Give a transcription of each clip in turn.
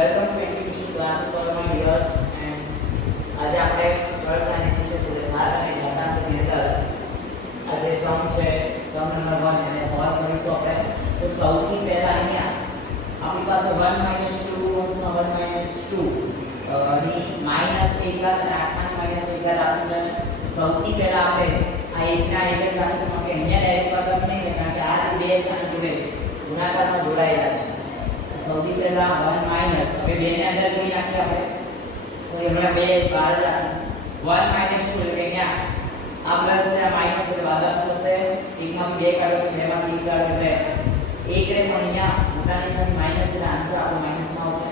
Welcome to એન્ટ્રીક્યુશન classes of my dears and આજે આપણે સરળ સાયન્સ વિશે સિદ્ધાંત અને ઘાતાંકની અંદર આજે સમ છે સમ નંબર 1 એને સોલ્વ કરીશું આપણે. તો સૌથી પહેલા અહીંયા આપણી પાસે 1 2 અંશમાં 1 2 ની માઈનસ 1 અને આખાની માઈનસ 1 આપી છે. સૌથી પહેલા આપણે આ એકના એક જ રાખીશું કારણ કે અહીંયા ડાયરેક્ટ ભાગાકાર નહીં કારણ કે આ બે છે અને જોડે ગુણાકારમાં જોડાયેલા છે. સૌથી પહેલા 1 માઈનસ હવે 2 ને અંદર કોઈ નાખી આપણે તો હમણાં 2 બહાર જ રાખીશું 1 2 એટલે અહીંયા આ પ્લસ છે આ માઈનસ એટલે ભાગાકાર થશે. 1 માંથી 2 કાઢો તો 2 માંથી 1 કાઢો એટલે 1 રે પણ અહીંયા મોટાની સાથે માઈનસ એટલે આન્સર આપણો માઈનસ માં આવશે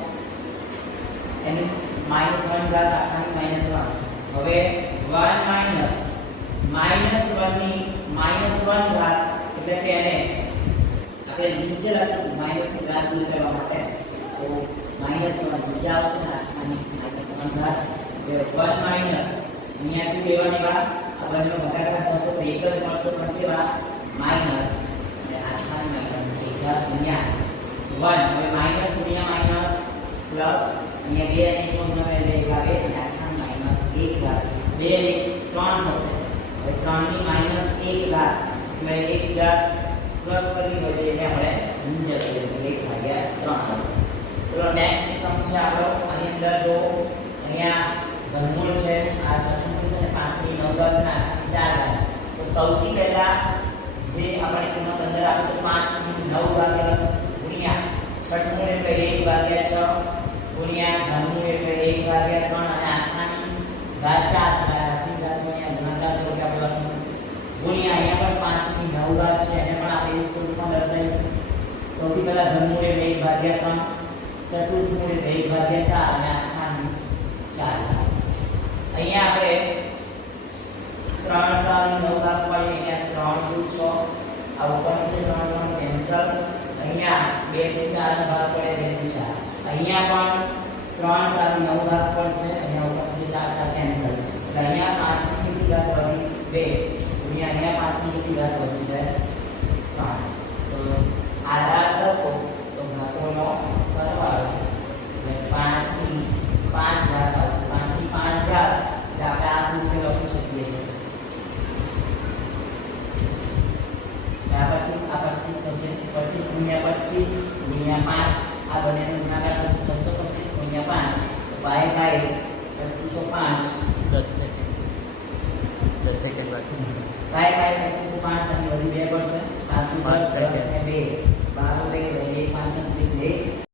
એની -1 ઘાત આખાની -1. હવે 1 માઈનસ -1 ની -1 ઘાત એટલે કે એને આપણે નીચે લખીશું માઈનસ ની ઘાત દૂર કરવા માટે તો -1 નીચે આવશે ને આખાની -1 ઘાત એટલે 1 માઈનસ અહીંયાથી લેવાની વાત આ બંનેનો ભાગાકાર થશે તો એક જ મળશે પણ કેવા માઈનસ અને આખાની -1 ઘાત અહીંયા 1 હવે માઈનસ ગુણ્યા માઈનસ પ્લસ અહીંયા 2 અને 1 ગુણ્યા એટલે 1 આવે અને આખાની -1 ઘાત 2 ને 3 થશે. હવે 3 ની -1 ઘાત એટલે 1 ઘાત પ્લસ કરી હોય એટલે આપણે નીચે લખીશું 1/3 આવશે. ચલો નેક્સ્ટ સમ છે આપણો આની અંદર જો અહીંયા ઘનમૂળ છે આ ચતુર્ભુજ છે 5 ની 9 ઘાત છે 4 ઘાત છે. તો સૌથી પહેલા જે આપણે કિંમત અંદર આપી છે 5 ની 9 ઘાત લખીશું ગુણ્યા છઠમૂળ એટલે 1/6 ગુણ્યા ઘનમૂળ એટલે 1/3 અને આખાની ઘાત 4 છે આખાની ઘાત ગુણ્યા ગુણાકાર સ્વરૂપે આપણે લખીશું ગુણ્યા અહીંયા પણ 5 ની 9 ઘાત છે એને પણ આપણે એ સ્વરૂપમાં દર્શાવીશું. સૌથી પહેલા ઘનમૂળ એટલે 1/3 ચતુર્થમૂળ એટલે 1/4 અને આખાની 4. અહીંયા આપણે 3 3 9 ઘાત પડી અહીંયા 3 2 6 આ ઉપરની છે 3 3 કેન્સલ. અહીંયા 2 થી 4 નો ભાગ પડે 2 થી 4. અહીંયા પણ 3 4 9 ઘાત પડશે અહીંયા ઉપરથી 4 4 કેન્સલ. એટલે અહીંયા 5 ની કેટલી ઘાત વધી 2 અહીંયા 5 ની કેટલી ઘાત વધી છે 3. તો આધાર સરખો તો ઘાતોનો સરવાળો એટલે 5 ની 5 ઘાત આવશે 5 ની 5 ઘાત એટલે આપણે આ સૂત્ર લખી શકીએ છીએ. આ 25 થશે 25 ગુણ્યા 25 ગુણ્યા 5 આ બંનેનો ગુણાકાર થશે 625 ગુણ્યા 5 તો બાય 2505 10 સેકન્ડ બાકી બાય 2505 અને વધી 2 પડશે 5 + 10 ને 2 12 2 5 36 2